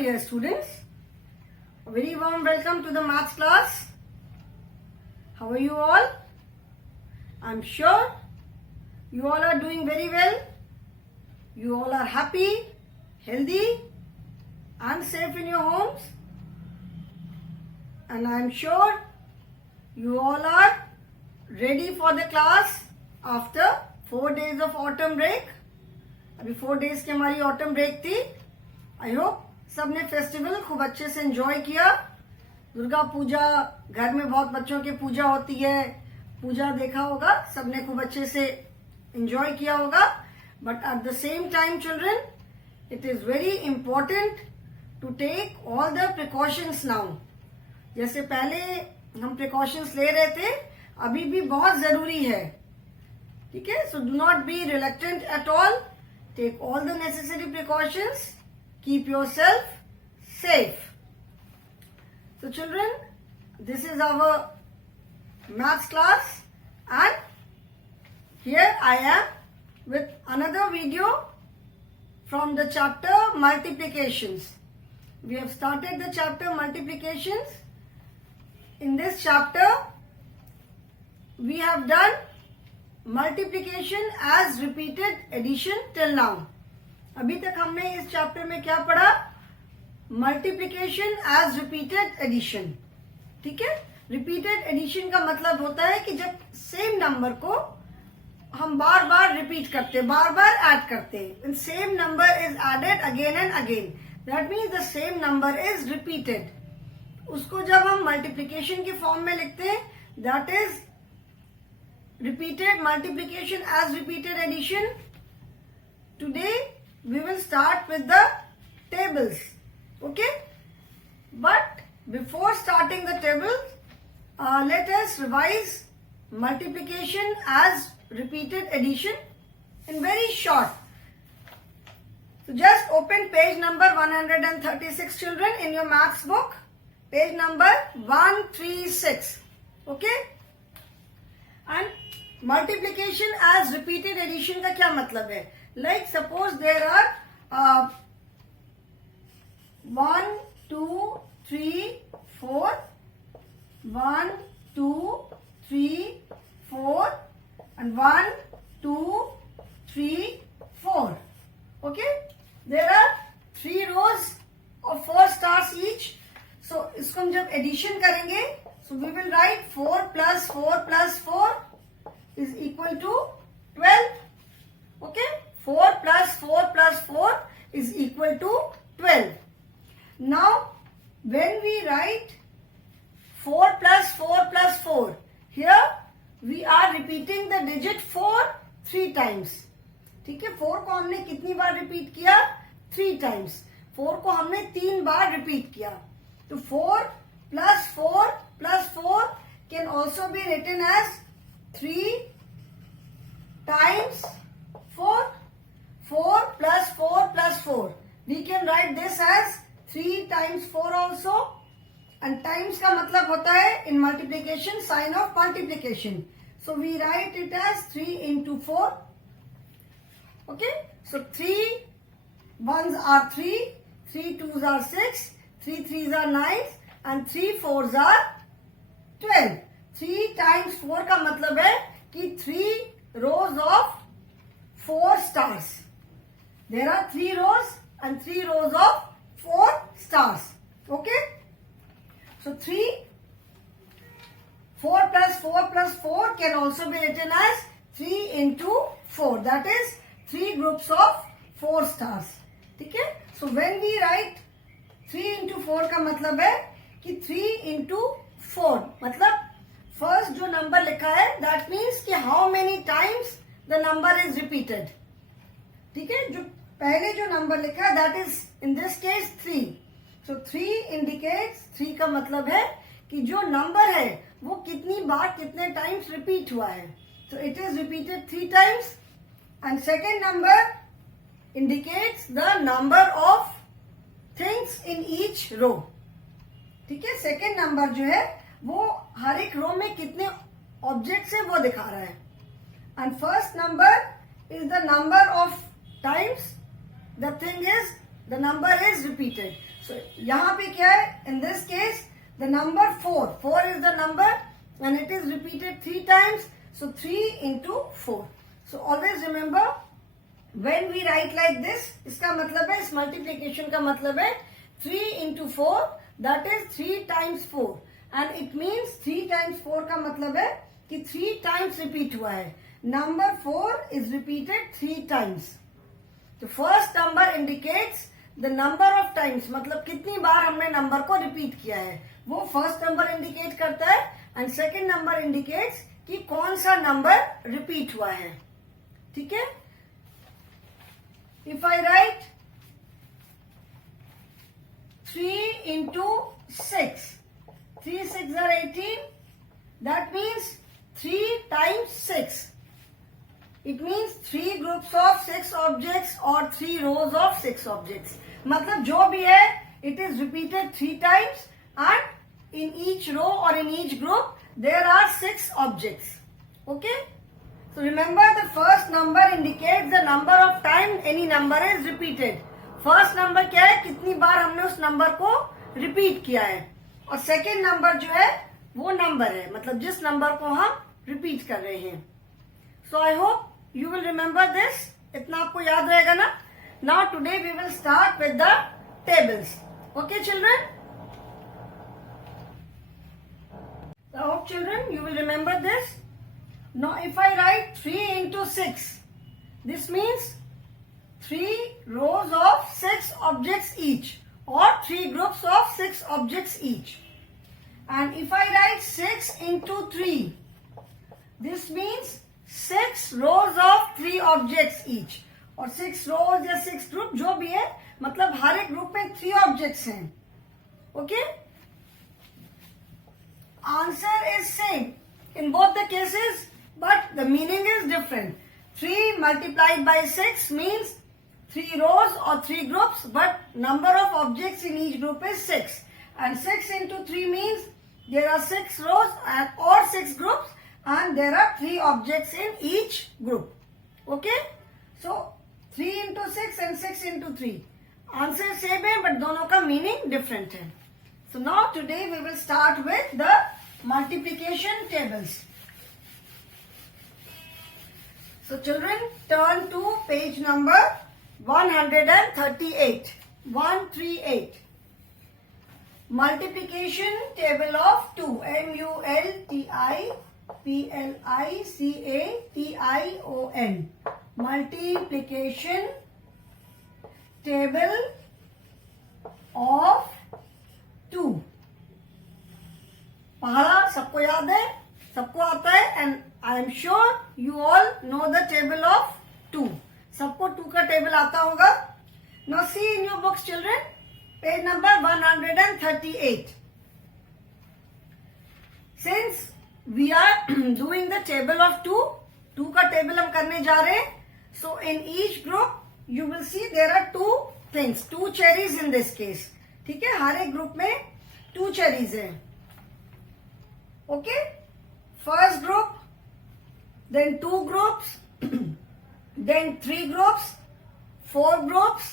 dear students. A very warm welcome to the maths class. How are you all? I'm sure you all are doing very well. You all are happy, healthy and safe in your homes. And I'm sure you all are ready for the class after 4 days of autumn break. अभी 4 days की हमारी autumn break थी. I hope सबने festival खूब अच्छे से enjoy किया. दुर्गा पूजा, घर में बहुत बच्चों की पूजा होती है, पूजा देखा होगा, सबने खूब अच्छे से एंजॉय किया होगा. But at the same time children, it is very important to take all the precautions now. जैसे पहले हम प्रिकॉशंस ले रहे थे, अभी भी बहुत जरूरी है. ठीक है, so do not be reluctant at all. Take all the necessary precautions. Keep yourself safe. So children, this is our maths class and here I am with another video from the chapter multiplications. We have started the chapter multiplications. In this chapter, we have done multiplication as repeated addition till now. अभी तक हमने इस chapter में क्या पढ़ा? Multiplication as repeated addition. ठीक है, repeated addition का मतलब होता है कि जब सेम नंबर को हम बार बार रिपीट करते, बार बार ऐड करते हैं. Same number is added again and again, that means the same number is repeated. उसको जब हम मल्टीप्लिकेशन के फॉर्म में लिखते हैं, that is repeated multiplication as repeated addition. Today we will start with the tables. Okay, but before starting the tables, let us revise multiplication as repeated addition in very short. So just open page number 136 children in your maths book, page number 136. Okay, and multiplication as repeated addition का क्या मतलब है? Like suppose there are 1, 2, 3, 4, 1, 2, 3, 4 and 1, 2, 3, 4. Okay, there are 3 rows of 4 stars each. So इसको हम जब addition करेंगे, so we will write 4 plus 4 plus 4 is equal to 12. Okay, 4 plus 4 plus 4 is equal to 12. Now, when we write 4 plus 4 plus 4, here we are repeating the digit 4 3 times. ठीक है, 4 को हमने कितनी बार repeat किया? 3 times. 4 को हमने 3 बार repeat किया. तो 4 plus 4 plus 4 can also be written as 3 times 4. 4 plus 4 plus 4. We can write this as 3 times 4 also. And times का मतलब होता है in multiplication sign of multiplication. So we write it as 3 into 4. Okay. So 3 ones are 3, 3 twos are 6, 3 threes are 9 and 3 fours are 12. 3 times 4 का मतलब है कि 3 rows of 4 stars. There are 3 rows and 3 rows of 4 stars. Okay. So 4 plus 4 plus 4 can also be written as 3 into 4. That is 3 groups of 4 stars. ठीक है. So when we write 3 into 4 का मतलब है कि 3 into 4 मतलब first जो number लिखा है, that means कि how many times the number is repeated. ठीक है, जो पहले जो नंबर लिखा है that is in this case 3. So 3 indicates, 3 का मतलब है कि जो नंबर है वो कितनी बार कितने टाइम्स रिपीट हुआ है. So it is repeated 3 times. And second number indicates the number of things in each row. ठीक है, सेकेंड नंबर जो है वो हर एक रो में कितने ऑब्जेक्ट्स है वो दिखा रहा है. And first number is the number of times the thing is, the number is repeated. So यहाँ पे क्या है? In this case, the number 4. 4 is the number and it is repeated 3 times. So 3 into 4. So always remember, when we write like this, इसका मतलब है, इस multiplication का मतलब है 3 into 4, that is 3 times 4. And it means 3 times 4 का मतलब है कि 3 times repeat हुआ है. Number 4 is repeated 3 times. The first number indicates the number of times, मतलब कितनी बार हमने नंबर को रिपीट किया है, वो फर्स्ट नंबर इंडिकेट करता है. एंड सेकेंड नंबर इंडिकेट्स कि कौन सा नंबर रिपीट हुआ है. ठीक है? If I right 3 into 6, 3 6 are 18, that means 3 times 6. It means 3 groups of 6 objects or 3 rows of 6 objects. मतलब जो भी है, it is repeated 3 times and in each row or in each group there are 6 objects. Okay? So remember, the first number indicates the number of time any number is repeated. First number क्या है? कितनी बार हमने उस number को repeat किया है. और second number जो है वो नंबर है, मतलब जिस नंबर को हम रिपीट कर रहे हैं. So I hope you will remember this. इतना आपको याद रहेगा ना? Now today we will start with the tables. Okay, children? So I hope, children, you will remember this. Now if I write 3 into 6, this means 3 rows of 6 objects each, or 3 groups of 6 objects each. And if I write 6 into 3, this means 6 rows of 3 objects each, और 6 rows या 6 group जो भी है, मतलब हर एक group में 3 objects हैं. Okay? Answer is same in both the cases, but the meaning is different. 3 multiplied by 6 means 3 rows or 3 groups, but number of objects in each group is 6. And 6 into 3 means there are 6 rows or 6 groups, and there are 3 objects in each group. Okay? So 3 into 6 and 6 into 3. Answer same है, but दोनों का meaning different है. So now today we will start with the multiplication tables. So children, turn to page number 138. 138. Multiplication table of 2. multiplication. Multiplication table of 2. पढ़ा? सबको याद है? सबको आता है? And I am sure you all know the table of 2. सबको 2 का table आता होगा. Now see in your books, children, page number 138. Since we are doing the table of 2, 2 का टेबल हम करने जा रहे हैं. So in each group you will see there are 2 things, 2 cherries in this case. ठीक है? हर एक ग्रुप में 2 चेरीज है. Okay? First group, then 2 groups, then 3 groups, 4 groups.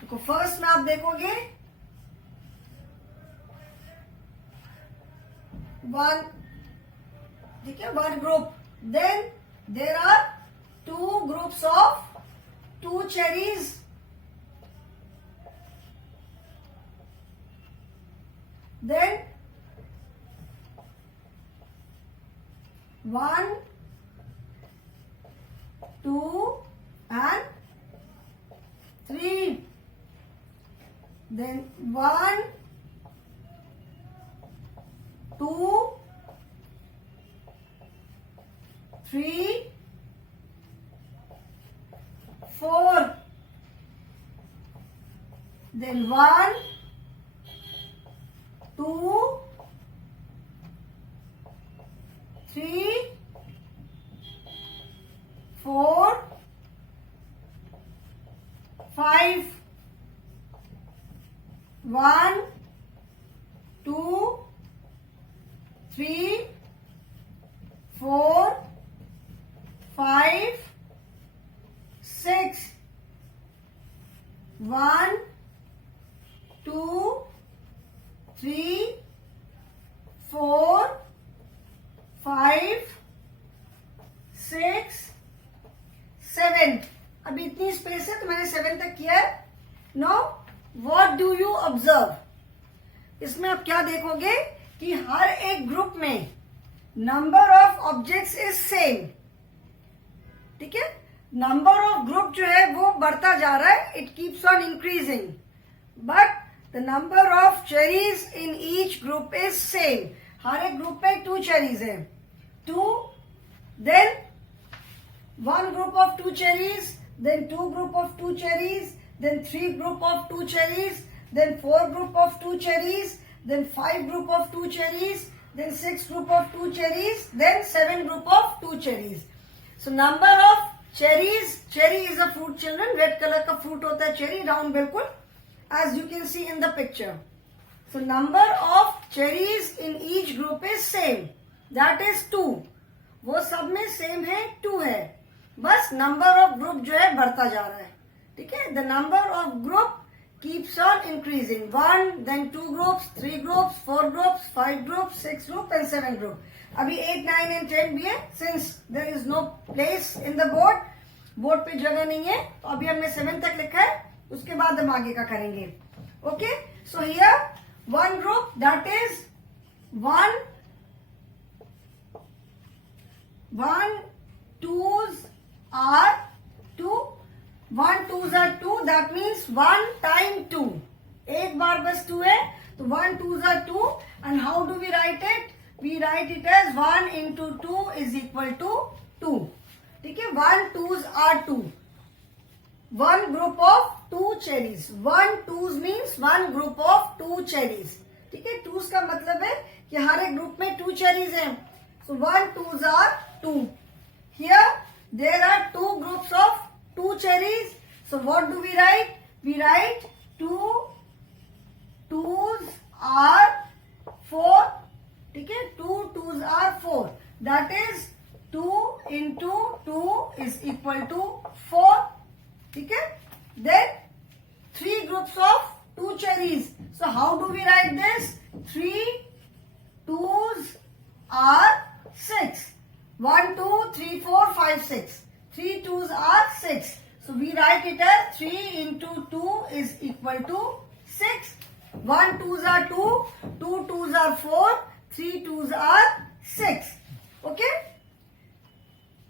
देखो फर्स्ट में आप देखोगे 1, ठीक है, 1 group. Then there are 2 groups of 2 cherries. Then 1, 2 and 3. Then 1, 2, 3, 4. Then 1, 2, 3, 4, 5. 1, 2, 3, 4, 5, 6. 1, 2, 2, 3, 4, 5, 6, 7. अभी इतनी स्पेस है तो मैंने 7 तक किया है. Now what do you observe? इसमें आप क्या देखोगे कि हर एक ग्रुप में number of objects is same. ठीक है, नंबर ऑफ ग्रुप जो है वो बढ़ता जा रहा है. It keeps on increasing, but the number of cherries in each group is same. हर एक ग्रुप में 2 चेरीज है. 2, then 1 group of 2 cherries, then 2 group of 2 cherries, then 3 group of 2 cherries, then 4 group of 2 cherries, then 5 group of 2 cherries, then 6 group of 2 cherries, then 7 group of 2 cherries. So number of cherries, cherry is a fruit children, red color का fruit होता है cherry, round बिल्कुल, as you can see in the picture. So number of cherries in each group is same, that is 2. वो सब में same है, 2 है. बस नंबर ऑफ ग्रुप जो है बढ़ता जा रहा है. ठीक है, the number of group keeps on increasing. 1, then 2 groups, 3 groups, 4 groups, 5 groups, 6 group and 7 group. अभी 8, 9 एंड 10 भी है. Since there is no place in the board पे जगह नहीं है, तो अभी हमने 7 तक लिखा है. उसके बाद हम आगे का करेंगे. Okay, so here 1 group that is 1 2s are 2. 1 2s are 2. That means 1 time 2. एक बार बस 2 है, तो 1 2s are 2. And how do we write it? We write it as 1 into 2 is equal to 2. ठीक है, 1 2s are 2. 1 group of 2 cherries. 1 2s means 1 group of 2 cherries. ठीक है, 2s का मतलब है कि हर एक ग्रुप में 2 cherries हैं. So 1 2s are 2. Here there are 2 groups of 2 cherries. So what do we write? We write 2 2s are 4. ठीक है, 2 2s are 4. That is 2 into 2 is equal to 4. ठीक है, then 3 groups of 2 cherries. So how do we write this? 3 2s are 6. 1 2 3 4 5 6. 3 2s are 6. So we write it as 3 into 2 is equal to 6. 1 2s are 2. 2 2s are 4. 3 2s are 6. Okay?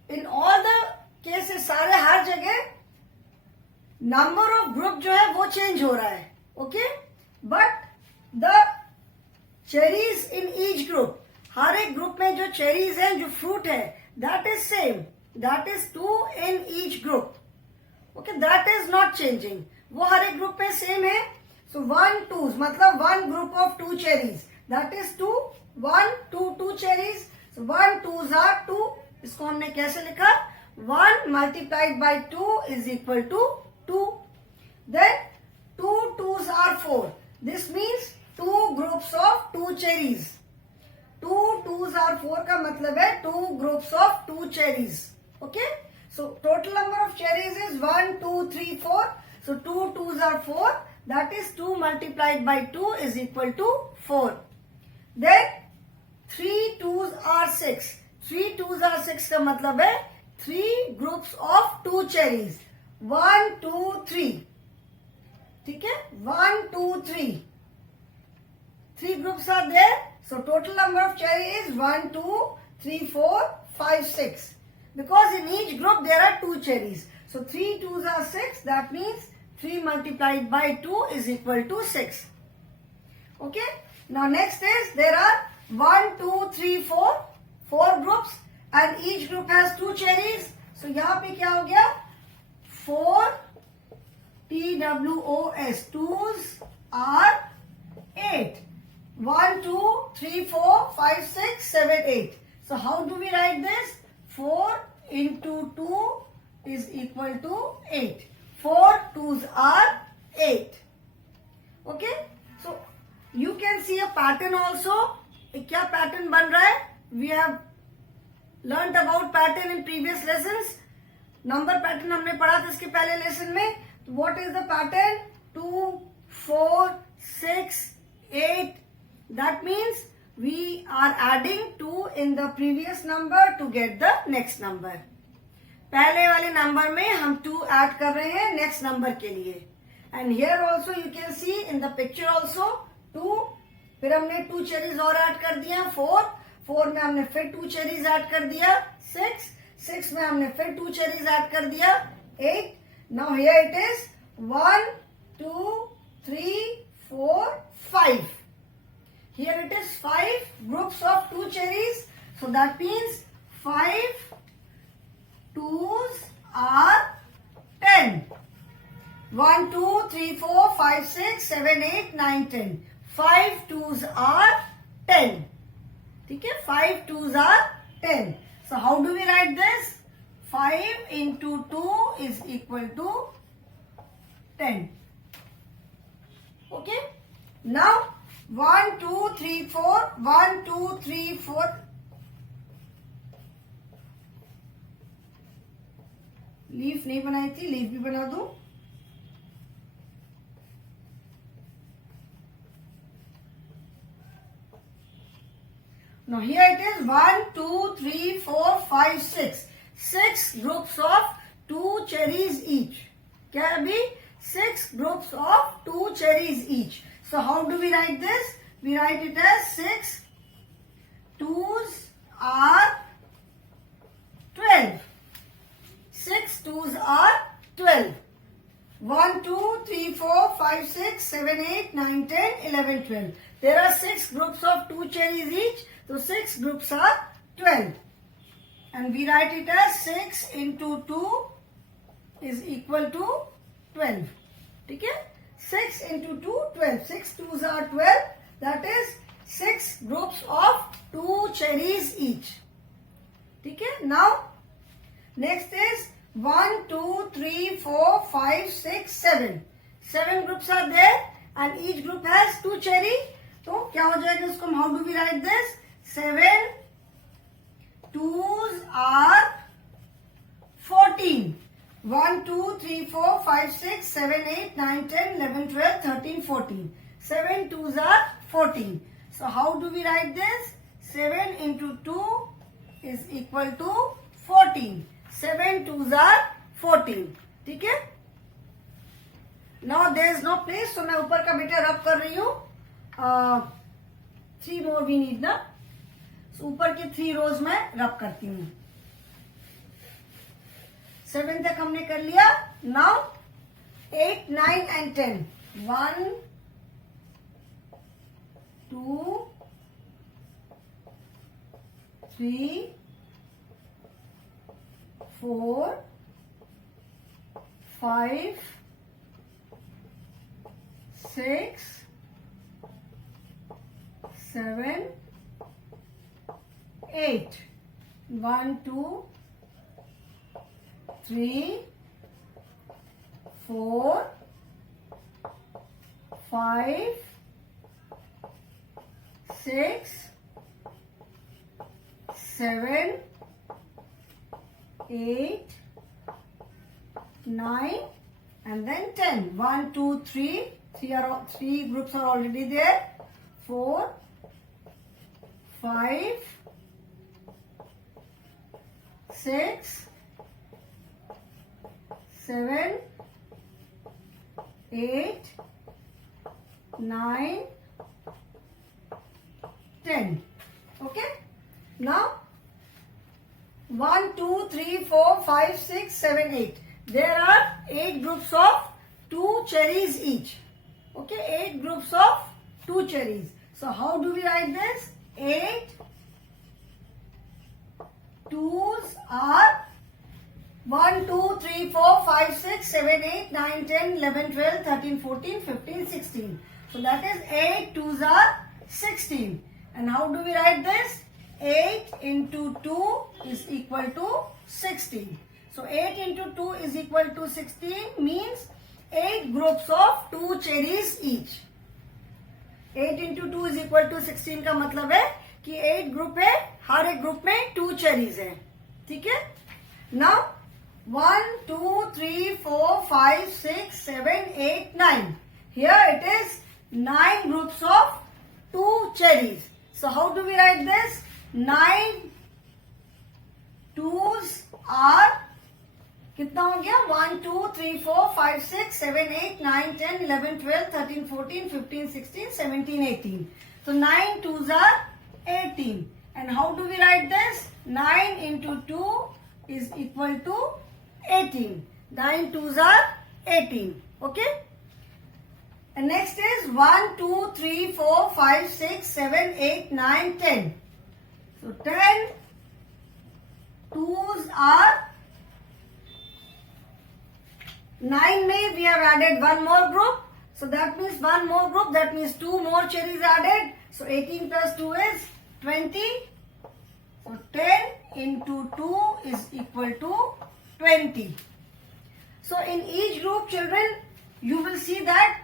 In all the cases, सारे हर जगह number of group जो है वो change हो रहा है. Okay, but the cherries in each group, हर एक ग्रुप में जो चेरीज हैं, जो फ्रूट है, that is same. That is 2 in each group. Okay, that is not changing. वो हर एक ग्रुप में सेम है. सो 1 2 मतलब 1 group of 2 cherries, that is 2. 1 2 2 cherries. So 1 2s are 2. इसको हमने कैसे लिखा? 1 multiplied by 2 is equal to 2. Then 2 2s are 4. This means 2 groups of 2 cherries. 2 2s are 4 का मतलब है 2 groups of 2 cherries. Okay? So total number of cherries is 1 2 3 4. So 2 2s are 4. That is 2 multiplied by 2 is equal to 4. Then 3 2s are 6. 3 2s are 6 का मतलब है 3 groups of 2 cherries. 1 2 3. ठीक है, 1 2 3. 3 groups are there. So total number of cherry is 1 2 3 4 5 6. Because in each group there are 2 cherries. So 3 2s are 6. That means 3 multiplied by 2 is equal to 6. Okay. Now next is there are 1 2 3 4. 4 groups and each group has 2 cherries. So यहाँ पे क्या हो गया? 4 TWOS. 2s are 8. 1 2 3 4 5 6 7 8. So how do we write this? 4 into 2 is equal to 8. 4 2s are 8. Okay? So you can see a pattern also. क्या pattern बन रहा है? We have learnt about pattern in previous lessons. Number pattern हमने पढ़ा था इसके पहले lesson में. What is the pattern? 2 4 6, 8. That means we are adding 2 in the previous number to get the next number. पहले वाले नंबर में हम 2 ऐड कर रहे हैं नेक्स्ट नंबर के लिए. And here also you can see in the picture also 2. फिर हमने 2 चेरीज और ऐड कर दिया. 4 में हमने फिर 2 चेरीज ऐड कर दिया. 6 में हमने फिर 2 चेरीज ऐड कर दिया. 8. Now here it is 1, 2, 3, 4, 5. Here it is 5 groups of 2 cherries. So that means 5 2s are 10. 1, 2, 3, 4, 5, 6, 7, 8, 9, 10. 5 2s are 10. ठीक है, 5 2s are 10. So how do we write this? 5 into 2 is equal to 10. Okay. Now 1, 2, 3, 4. 1, 2, 3, 4. Leaf नहीं बनाई थी, leaf भी बना दूं. Now here it is 1, 2, 3, 4, 5, 6. 6 groups of 2 cherries each. क्या है अभी? 6 groups of 2 cherries each. So how do we write this? We write it as 6 2s are 12. 6 2s are 12. 1, 2, 3, 4, 5, 6, 7, 8, 9, 10, 11, 12. There are 6 groups of 2 cherries each. So 6 groups are 12. And we write it as 6 into 2 is equal to 12. ठीक है? 6 into 2, 12. 6 2s are 12. That is 6 groups of 2 cherries each. ठीक है? Now, next is 1, 2, 3, 4, 5, 6, 7. 7 groups are there and each group has 2 cherry. तो क्या हो जाएगा इसको? How do we write this? 7 2s are 14. 1, 2, 3, 4, 5, 6, 7, 8, 9, 10, 11, 12, 13, 14. 7 2s are 14. So how do we write this? 7 into 2 is equal to 14. 7 2s are 14. ठीक है? Now there is no place, so मैं ऊपर का बेटा रब कर रही हूँ. 3 more we need ना. So ऊपर के 3 rows में रब करती हूँ. 7 तक हमने कर लिया. Now 8, 9 and 10. 1, 2, 3, 4, 5, 6, 7, 8. 1, 2, 3, 4, 5, 6, 7, 8, 9 and then 10. 1, 2, 3. 3 groups are already there. 4, 5, 6, 7, 8, 9, 10. Okay. Now 1, 2, 3, 4, 5, 6, 7, 8. There are 8 groups of 2 cherries each. Okay, 8 groups of 2 cherries. So how do we write this? 8 2s are 1, 2, 3, 4, 5, 6, 7, 8, 9, 10, 11, 12, 13, 14, 15, 16. So that is 8 2s are 16. And how do we write this? 8 into 2 is equal to 16. So 8 into 2 is equal to 16 means 8 groups of 2 cherries each. 8 into 2 is equal to 16 का मतलब है कि 8 group है, हर एक group में 2 cherries है. ठीक है? Now 1, 2, 3, 4, 5, 6, 7, 8, 9. Here it is 9 groups of 2 cherries. So how do we write this? 9 twos are कितना हो गया? 1 2 3 4 5 6 7 8 9 10 11 12 13 14 15 16 17 18. So 9 twos are 18. And how do we write this? 9 into 2 is equal to 18. 9 twos are 18. Okay. And next is 1 2 3 4 5 6 7 8 9 10. So 10 twos are 9 में we have added one more group. So that means one more group. That means 2 more cherries added. So 18 plus 2 is 20. So 10 into 2 is equal to 20. So in each group, children, you will see that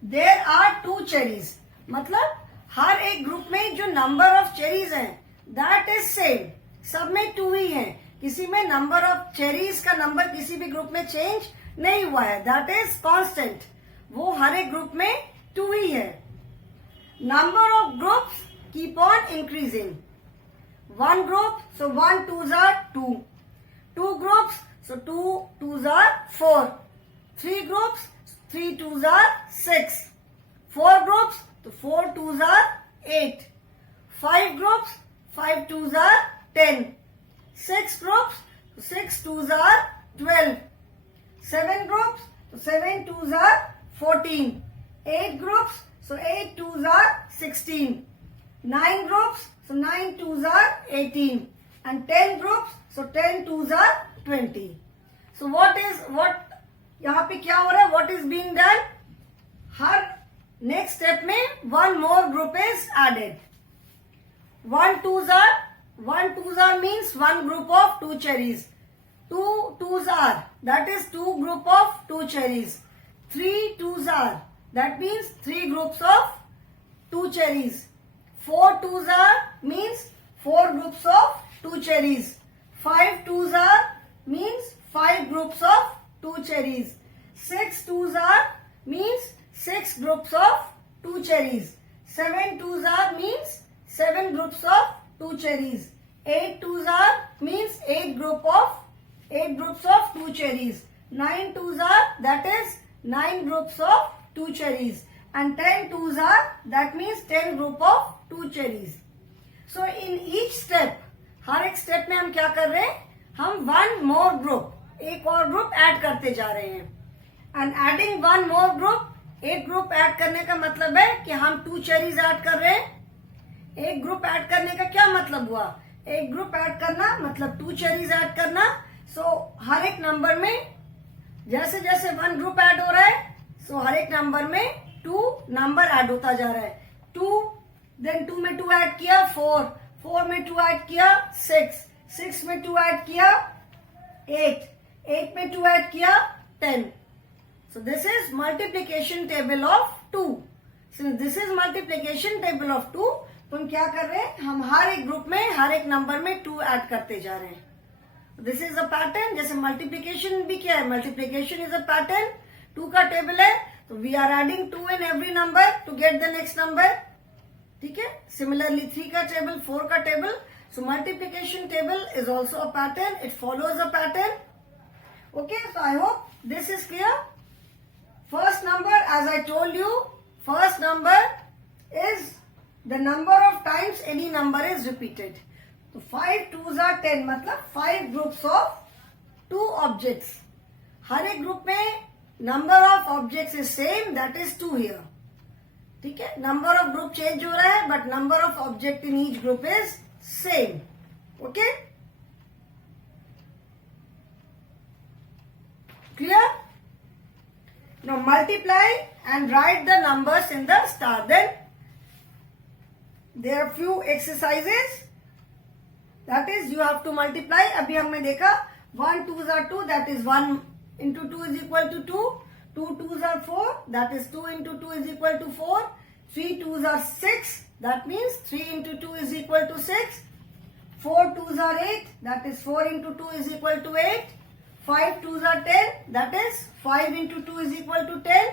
there are 2 cherries. मतलब हर एक group में जो number of cherries हैं that is same. सब में 2 ही हैं. किसी में नंबर ऑफ चेरीज का नंबर किसी भी ग्रुप में चेंज नहीं हुआ है. That is constant. वो हर एक ग्रुप में 2 ही है. Number of groups keep on increasing. 1 group, so 1 twos are 2. 2 groups, so 2 twos are 4. 3 groups, 3 twos are 6. 4 groups, so 4 twos are 8. 5 groups, 5 twos are 10. 6 groups, so 6 twos are 12. 7 groups, so 7 twos are 14. 8 groups, so 8 twos are 16. 9 groups, so 9 twos are 18. And 10 groups, so 10 twos are 20. So what यहाँ पे क्या हो रहा है? What is being done? Her next step में one more group is added. 1 twos are means one group of 2 cherries. 2 twos are, that is 2 group of 2 cherries. 3 twos are, that means 3 groups of 2 cherries. 4 twos are means 4 groups of 2 cherries. 5 twos are means 5 groups of 2 cherries. 6 twos are means 6 groups of 2 cherries. 7 twos are means 7 groups of 2 cherries. 8 twos are means 8 groups of 2 cherries. 9 twos are, that is 9 groups of 2 cherries. And 10 twos are, that means 10 group of 2 cherries. So in each step, हर एक step में हम क्या कर रहे हैं? हम one more group, एक और ग्रुप ऐड करते जा रहे हैं. And adding one more group, एक ग्रुप ऐड करने का मतलब है कि हम 2 cherries ऐड कर रहे हैं. एक ग्रुप ऐड करने का क्या मतलब हुआ? एक ग्रुप ऐड करना मतलब 2 cherries ऐड करना. So हर एक नंबर में जैसे जैसे वन ग्रुप ऐड हो रहा है, so हर एक नंबर में 2 नंबर ऐड होता जा रहा है. 2, देन 2 में 2 ऐड किया 4, 4 में 2 ऐड किया 6, 6 में 2 ऐड किया 8, 8 में 2 ऐड किया 10. So this is multiplication table of 2. Since this is multiplication table of 2, तो हम क्या कर रहे हैं? हम हर एक ग्रुप में हर एक नंबर में 2 ऐड करते जा रहे हैं. This is a pattern. जैसे मल्टीप्लीकेशन भी क्या है? Multiplication is a pattern. 2 का टेबल है तो we are adding 2 in every number to get the next number. ठीक है. सिमिलरली 3 का टेबल, 4 का table. So multiplication table is also a pattern. It follows a pattern. Okay. So I hope this is clear. First number, as I told you, first number is the number of times any number is repeated. तो 5 twos are 10 मतलब 5 groups of 2 objects. हर एक group में number of objects is same, that is 2 here. ठीक है. Number of group change हो रहा है but number of object in each group is same. Okay. Clear. Now multiply and write the numbers in the star. Then there are few exercises. That is, you have to multiply. अभी हमने देखा 1 twos are 2, that is 1 into 2 is equal to 2. 2 twos are 4, that is 2 into 2 is equal to 4. 3 twos are 6, that means 3 into 2 is equal to 6. 4 twos are 8, that is 4 into 2 is equal to 8. 5 twos are 10, that is 5 into 2 is equal to 10.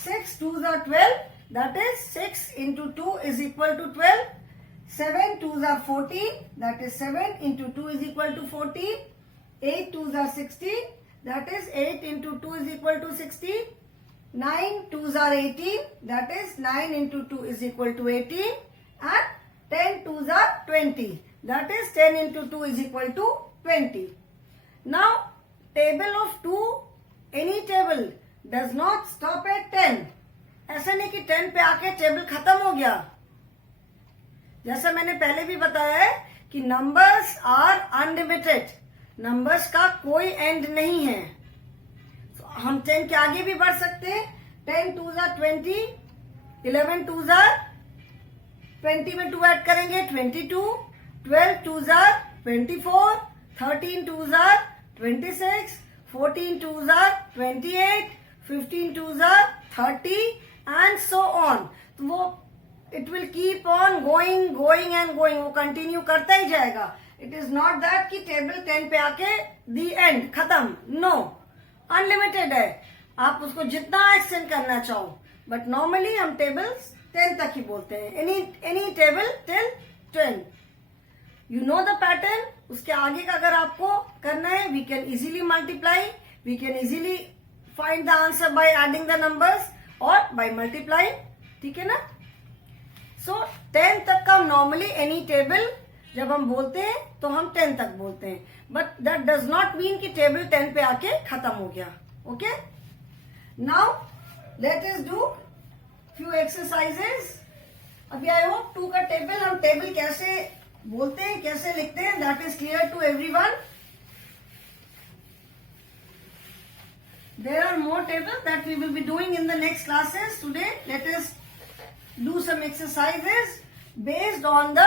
6 twos are 12, that is 6 into 2 is equal to 12. 7 2s are 14, that is 7 into 2 is equal to 14. 8 2s are 16, that is 8 into 2 is equal to 16. 9 2s are 18, that is 9 into 2 is equal to 18. And 10 2s are 20, that is 10 into 2 is equal to 20. Now, table of 2, any table does not stop at 10. ऐसा नहीं कि 10 पे आके table खत्म हो गया. जैसा मैंने पहले भी बताया है कि नंबर्स आर अनलिमिटेड. नंबर्स का कोई एंड नहीं है. हम 10 के आगे भी बढ़ सकते हैं. 10 2s are 20, 11 2s are 20 में 2 ऐड करेंगे 22, 12 2s are 24, 13 2s are 26, 14 2s are 28, 15 2s are 30 and so on. तो वो it will keep on going and going. वो कंटिन्यू करता ही जाएगा. इट इज नॉट दैट कि टेबल 10 पे आके दी एंड खत्म. नो, अनलिमिटेड है. आप उसको जितना एक्सटेंड करना चाहो. बट नॉर्मली हम टेबल्स 10 तक ही बोलते हैं. Any table till 10. You know the pattern. उसके आगे का अगर आपको करना है, we can easily multiply. We can easily find the answer by adding the numbers और बाय मल्टीप्लाइंग. ठीक है ना. सो 10 तक का नॉर्मली एनी टेबल जब हम बोलते हैं तो हम 10 तक बोलते हैं. But that does not mean कि टेबल 10 पे आके खत्म हो गया. Okay. Now let us do few exercises. अभी आई होप 2 का टेबल, हम टेबल कैसे बोलते हैं, कैसे लिखते हैं, that is clear to everyone. There are more tables that we will be doing in the next classes. Today, let us do some exercises based on the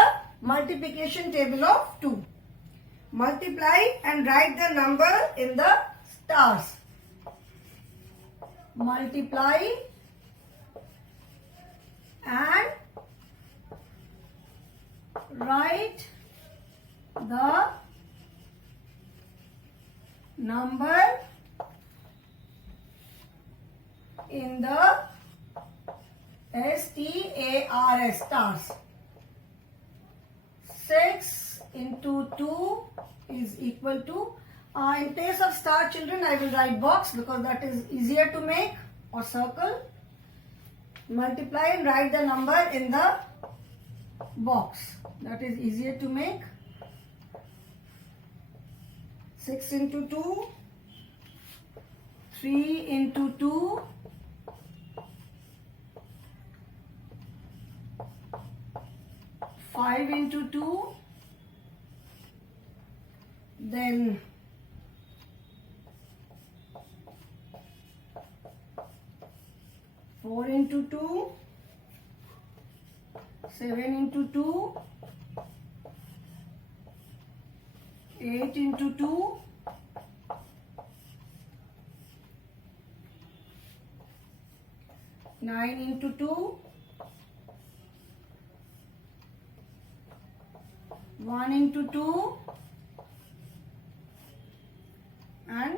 multiplication table of 2. Multiply and write the number in the stars. Multiply and write the number in the STARS, stars. 6 into 2 is equal to, in place of star children I will write box because that is easier to make, or circle. Multiply and write the number in the box, that is easier to make. 6 into 2, 3 into 2, 5 into 2, then 4 into 2, 7 into 2, 8 into 2, 9 into 2, 1 into 2 and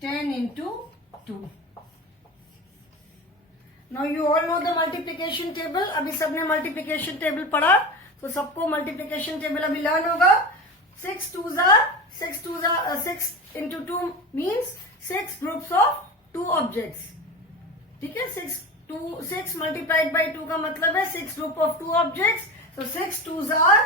10 into 2. Now you all know the multiplication table. अभी सबने multiplication table पढ़ा, तो सबको multiplication table अभी learn होगा. 6 into 2 means 6 groups of 2 objects. ठीक है. 6 multiplied by 2 का मतलब है 6 group of 2 objects. So 6 2s are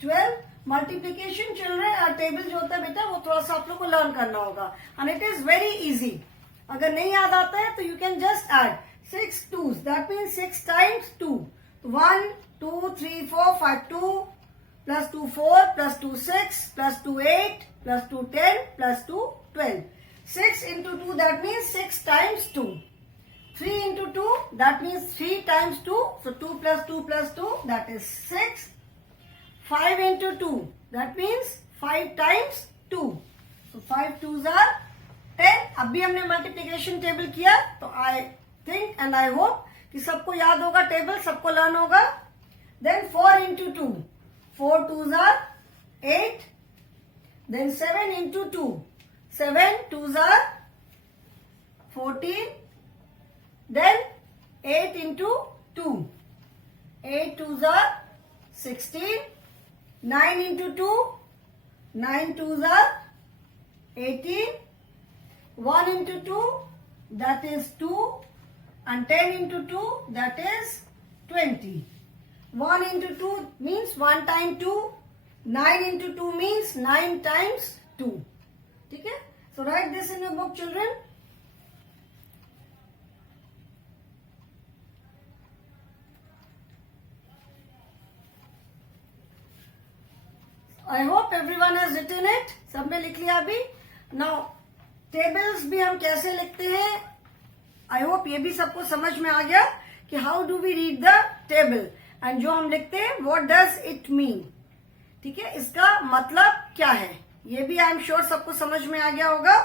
12. Multiplication children table जो होता है बेटा वो थोड़ा सा आप लोग को लर्न करना होगा. And it is very easy. अगर नहीं याद आता है तो you can just add 6 2s. That means 6 times 2. 1 2 3 4 5 2 plus 2 4 plus 2 6 plus 2 8 plus 2 10 plus 2 12. 6 into 2 that means 6 times 2. 3 into 2 that means 3 times 2. So 2 plus 2 plus 2 that is 6. 5 into 2 that means 5 times 2. So 5 2s are 10. अभी हमने multiplication table किया तो I think and I hope कि सबको याद होगा table, सबको learn होगा. Then 4 into 2. 4 2s are 8. Then 7 into 2. 7 2s are 14. Then 8 into 2. 8 twos are 16. 9 into 2. 9 twos are 18. 1 into 2, that is 2. And 10 into 2, that is 20. 1 into 2 means 1 times 2. 9 into 2 means 9 times 2. Okay? So write this in your book, children. I hope everyone has written it. सब में लिख लिया अभी. Now tables भी हम कैसे लिखते हैं? I hope ये भी सबको समझ में आ गया कि how do we read the table and जो हम लिखते हैं what does it mean. ठीक है, इसका मतलब क्या है ये भी आई एम श्योर सबको समझ में आ गया होगा.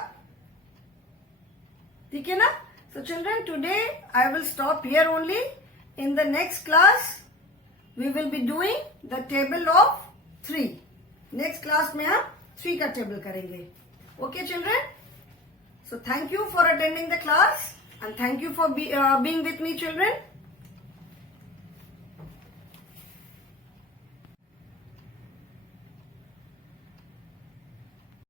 ठीक है ना. So children, today I will stop here only. In the next class we will be doing the table of 3. Next class में हम 3 का टेबल करेंगे. Okay children. So thank you for attending the class and thank you for being with me children.